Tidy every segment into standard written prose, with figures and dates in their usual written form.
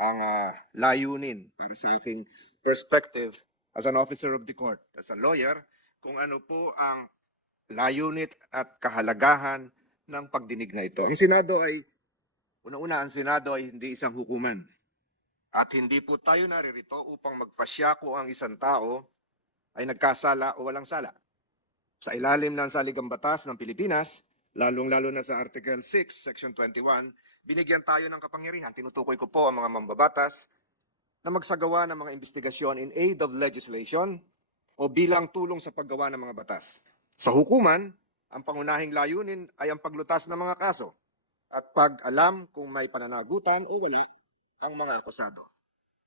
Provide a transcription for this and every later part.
ang layunin para sa aking perspective as an officer of the court, as a lawyer, kung ano po ang layunin at kahalagahan ng pagdinig na ito. Ang Senado ay, una-una, ang Senado ay hindi isang hukuman. At hindi po tayo naririto upang magpasya kung ang isang tao ay nagkasala o walang sala. Sa ilalim ng saligang batas ng Pilipinas, lalong-lalo na sa Article 6, Section 21, binigyan tayo ng kapangyarihan. Tinutukoy ko po ang mga mambabatas na magsagawa ng mga investigasyon in aid of legislation o bilang tulong sa paggawa ng mga batas. Sa hukuman, ang pangunahing layunin ay ang paglutas ng mga kaso at pag-alam kung may pananagutan o wala ang mga akusado,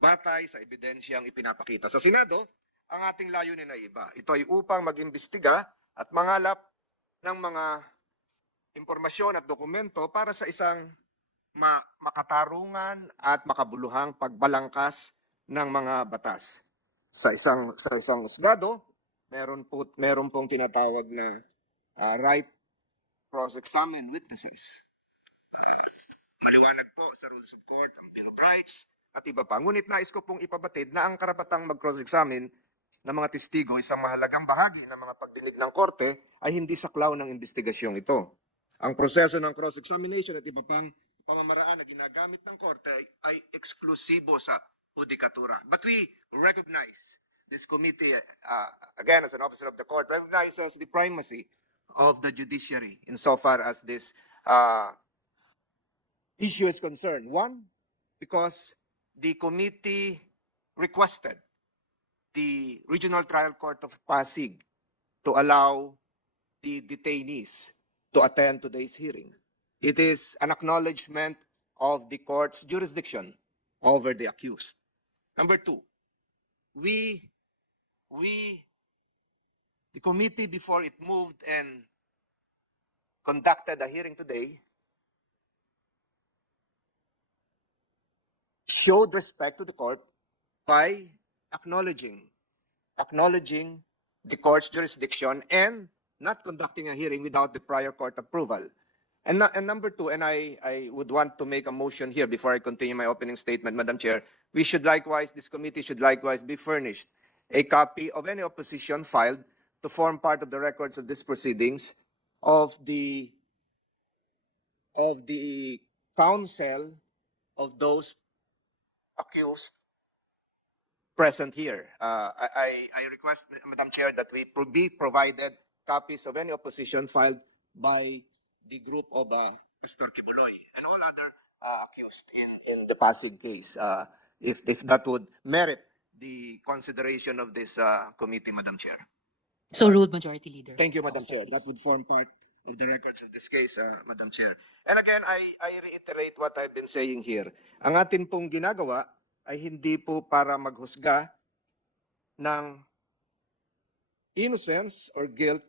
batay sa ebidensyang ipinapakita. Sa Senado, ang ating layunin ay iba. Ito ay upang mag-imbestiga at mangalap ng mga impormasyon at dokumento para sa isang makatarungan at makabuluhang pagbalangkas ng mga batas. Sa isang husgado, meron pong tinatawag na right cross-examine witnesses. Maliwanag po sa Rules of Court, ang Bill of Rights, at iba pa. Ngunit nais ko pong ipabatid na ang karapatang mag-cross-examine ng mga testigo, isang mahalagang bahagi ng mga pagdinig ng korte, ay hindi saklaw ng investigasyong ito. Ang proseso ng cross-examination at iba pang pamamaraan na ginagamit ng korte ay eksklusibo sa judikatura. But we recognize, this committee, again as an officer of the court, recognizes the primacy of the judiciary insofar as this issue is concerned. One, because the committee requested the Regional Trial Court of Pasig to allow the detainees to attend today's hearing. It is an acknowledgement of the court's jurisdiction over the accused. Number two, the committee, before it moved and conducted a hearing today, showed respect to the court by acknowledging the court's jurisdiction and not conducting a hearing without the prior court approval. And number two, and I would want to make a motion here before I continue my opening statement, Madam Chair, this committee should likewise be furnished a copy of any opposition filed to form part of the records of these proceedings of the counsel of those accused present here. I request, Madam Chair, that we be provided copies of any opposition filed by the group of Mr. Kibuloy and all other accused in the Pasig case, if that would merit the consideration of this committee, Madam Chair. So ruled, Majority Leader. Thank you, Madam Chair. That would form part of the records of this case, Madam Chair. And again, I reiterate what I've been saying here. Ang atin pong ginagawa ay hindi po para maghusga ng innocence or guilt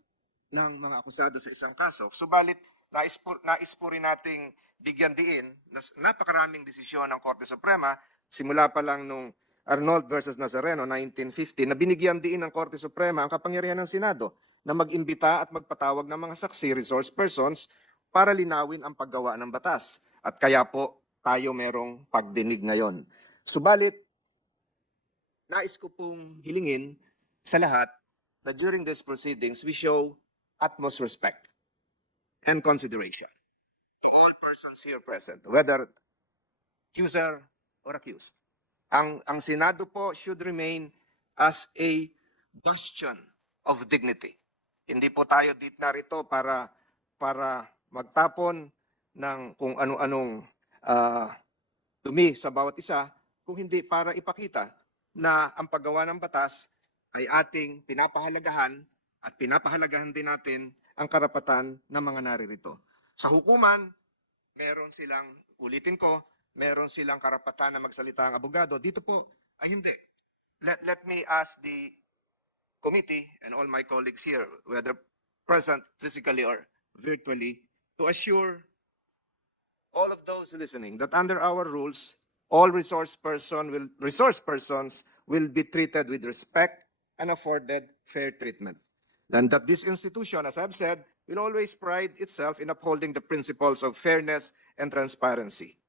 ng mga akusado sa isang kaso. Subalit, nais po rin nating bigyan diin na napakaraming desisyon ng Korte Suprema, simula pa lang nung Arnold versus Nazareno, 1950, na binigyan diin ng Korte Suprema ang kapangyarihan ng Senado na mag-imbita at magpatawag ng mga saksi, resource persons, para linawin ang paggawa ng batas. At kaya po tayo merong pagdinig ngayon. Subalit, nais ko pong hilingin sa lahat na during these proceedings, we show utmost respect and consideration to all persons here present, whether accuser or accused. Ang Senado po should remain as a bastion of dignity. Hindi po tayo narito para magtapon ng kung ano-anong dumi sa bawat isa, kung hindi para ipakita na ang paggawa ng batas ay ating pinapahalagahan at pinapahalagahan din natin ang karapatan ng mga naririto. Sa hukuman, meron silang, ulitin ko, meron silang karapatan na magsalita ang abogado. Dito po ay hindi. Let me ask the committee and all my colleagues here, whether present physically or virtually, to assure all of those listening that under our rules, all resource persons will be treated with respect and afforded fair treatment. And that this institution, as I've said, will always pride itself in upholding the principles of fairness and transparency.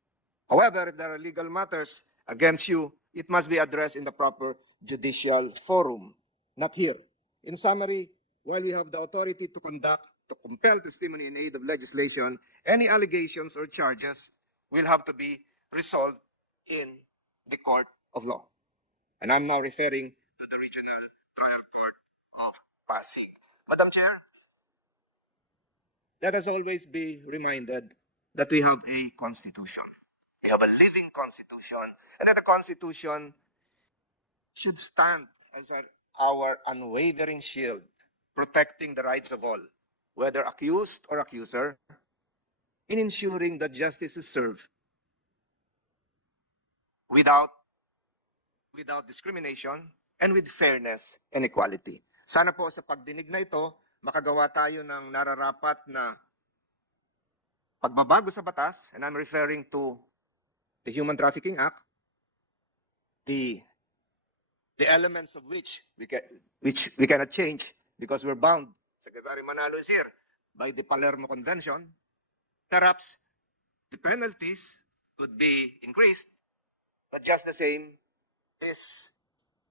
However, if there are legal matters against you, it must be addressed in the proper judicial forum, not here. In summary, while we have the authority to compel testimony in aid of legislation, any allegations or charges will have to be resolved in the court of law. And I'm now referring to the Regional Trial Court of Pasig. Madam Chair, let us always be reminded that we have a constitution. We have a living constitution, and that the constitution should stand as our unwavering shield, protecting the rights of all, whether accused or accuser, in ensuring that justice is served without discrimination and with fairness and equality. Sana po sa pagdinig na ito, makagawa tayo ng nararapat na pagbabago sa batas, and I'm referring to the Human Trafficking Act, the elements of which we cannot change because we're bound, Secretary Manalo is here, by the Palermo Convention. Perhaps the penalties could be increased, but just the same, this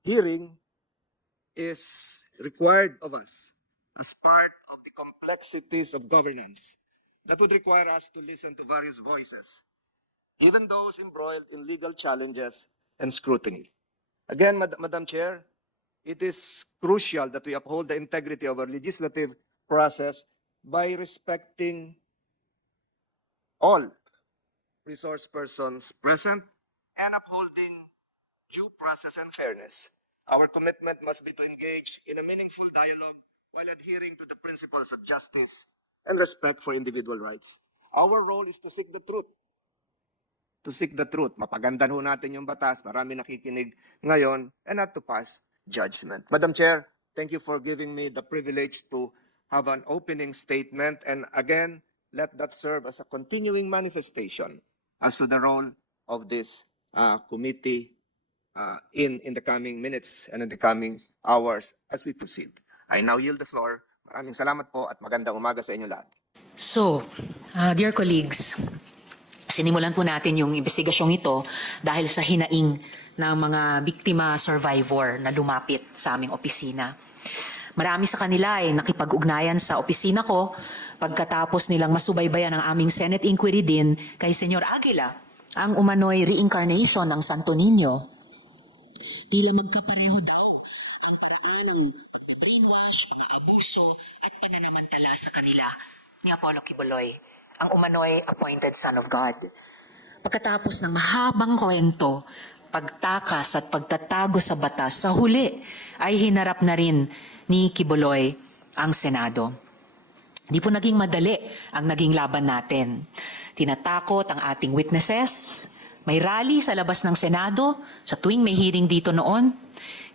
hearing is required of us as part of the complexities of governance that would require us to listen to various voices, even those embroiled in legal challenges and scrutiny. Again, Madam Chair, it is crucial that we uphold the integrity of our legislative process by respecting all resource persons present and upholding due process and fairness. Our commitment must be to engage in a meaningful dialogue while adhering to the principles of justice and respect for individual rights. Our role is to seek the truth. To seek the truth. Mapagandan ho natin yung batas, marami nakikinig ngayon, and not to pass judgment. Madam Chair, thank you for giving me the privilege to have an opening statement, and again, let that serve as a continuing manifestation as to the role of this committee in the coming minutes and in the coming hours as we proceed. I now yield the floor. Maraming salamat po at magandang umaga sa inyo lahat. So, dear colleagues, sinimulan po natin yung investigasyong ito dahil sa hinaing ng mga biktima survivor na lumapit sa aming opisina. Marami sa kanila ay nakipag-ugnayan sa opisina ko pagkatapos nilang masubaybayan ang aming Senate inquiry din kay Senyor Aguila, ang umano'y reincarnation ng Santo Niño. Tila magkapareho daw ang paraan ng pag-brainwash, pag-abuso at pananamantala sa kanila ni Apollo Kibuloy, ang umano'y appointed son of God. Pagkatapos ng mahabang kwento, pagtakas at pagtatago sa batas, sa huli ay hinarap na rin ni Kibuloy ang Senado. Hindi po naging madali ang naging laban natin. Tinatakot ang ating witnesses, may rally sa labas ng Senado sa tuwing may hearing dito noon.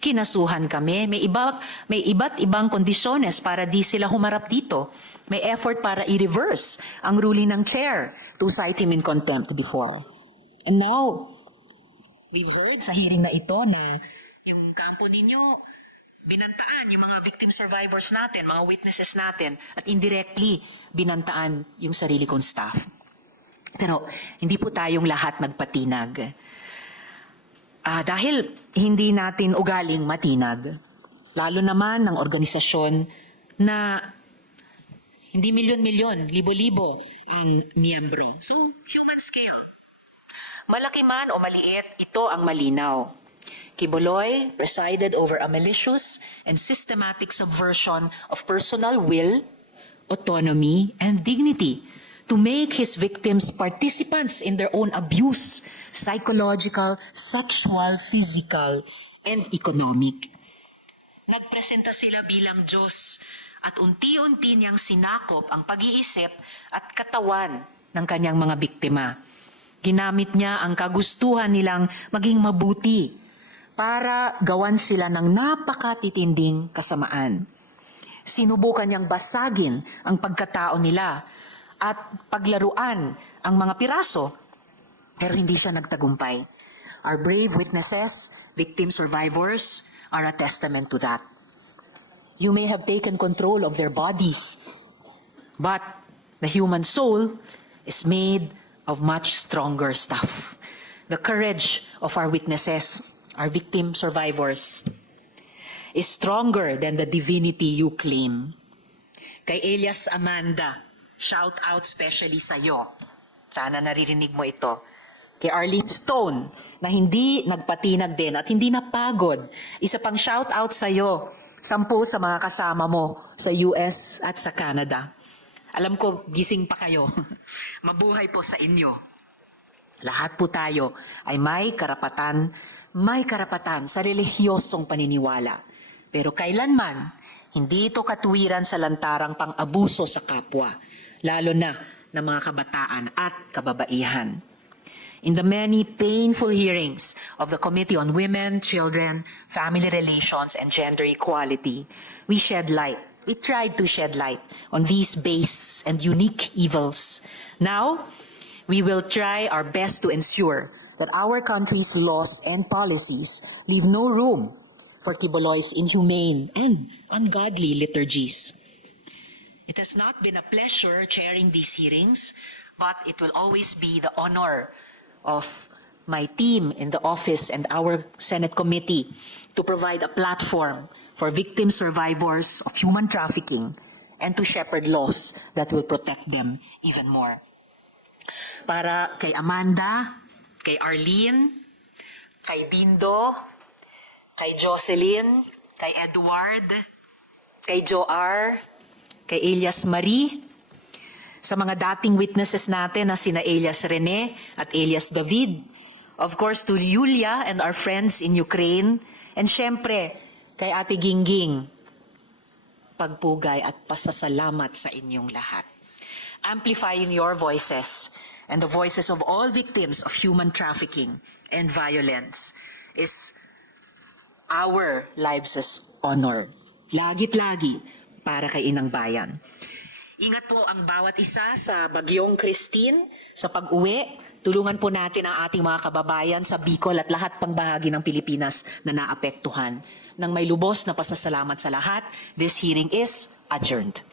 Kinasuhan kami, may iba't ibang kondisyones para di sila humarap dito. May effort para i-reverse ang ruling ng chair to cite him in contempt before. And now, we've heard sa hearing na ito na yung kampo ninyo, binantaan yung mga victim survivors natin, mga witnesses natin, at indirectly binantaan yung sarili kong staff. Pero hindi po tayong lahat nagpatinag. Dahil hindi natin ugaling matinag, lalo naman ng organisasyon na hindi milyon-milyon, libo-libo ang miyembro. So, human scale. Malaki man o maliit, ito ang malinaw. Kibuloy presided over a malicious and systematic subversion of personal will, autonomy, and dignity to make his victims participants in their own abuse, psychological, sexual, physical, and economic. Nagpresenta sila bilang Diyos at unti-unti niyang sinakop ang pag-iisip at katawan ng kanyang mga biktima. Ginamit niya ang kagustuhan nilang maging mabuti para gawan sila ng napakatitinding kasamaan. Sinubukan niyang basagin ang pagkatao nila at paglaruan ang mga piraso, pero hindi siya nagtagumpay. Our brave witnesses, victim survivors, are a testament to that. You may have taken control of their bodies, but the human soul is made of much stronger stuff. the courage of our witnesses, our victim survivors, is stronger than the divinity you claim. Kay Elias Amanda, shout out specially sa'yo. Sana naririnig mo ito. Kay Arlene Stone, na hindi nagpatinag din at hindi napagod. Isa pang shout out sa'yo, 10 sa mga kasama mo sa US at sa Canada. Alam ko, gising pa kayo. Mabuhay po sa inyo. Lahat po tayo ay may karapatan sa relihiyosong paniniwala. Pero kailanman, hindi ito katuwiran sa lantarang pang-abuso sa kapwa, lalo na ng mga kabataan at kababaihan. In the many painful hearings of the Committee on Women, Children, Family Relations, and Gender Equality, we tried to shed light on these base and unique evils. Now, we will try our best to ensure that our country's laws and policies leave no room for Kibuloy's inhumane and ungodly liturgies. It has not been a pleasure chairing these hearings, but it will always be the honor of my team in the office and our Senate committee to provide a platform for victim survivors of human trafficking and to shepherd laws that will protect them even more. Para kay Amanda, kay Arlene, kay Dindo, kay Jocelyn, kay Edward, kay Joar, kay Elias Marie, sa mga dating witnesses natin na sina Elias Rene at Elias David, of course to Yulia and our friends in Ukraine, and syempre kay Ate Gingging, pagpugay at pasasalamat sa inyong lahat. Amplifying your voices and the voices of all victims of human trafficking and violence is our lives' honor. Lagit-lagi para kay Inang Bayan. Ingat po ang bawat isa sa Bagyong Christine, sa pag-uwi. Tulungan po natin ang ating mga kababayan sa Bicol at lahat pang bahagi ng Pilipinas na naapektuhan. Nang may lubos na pasasalamat sa lahat, this hearing is adjourned.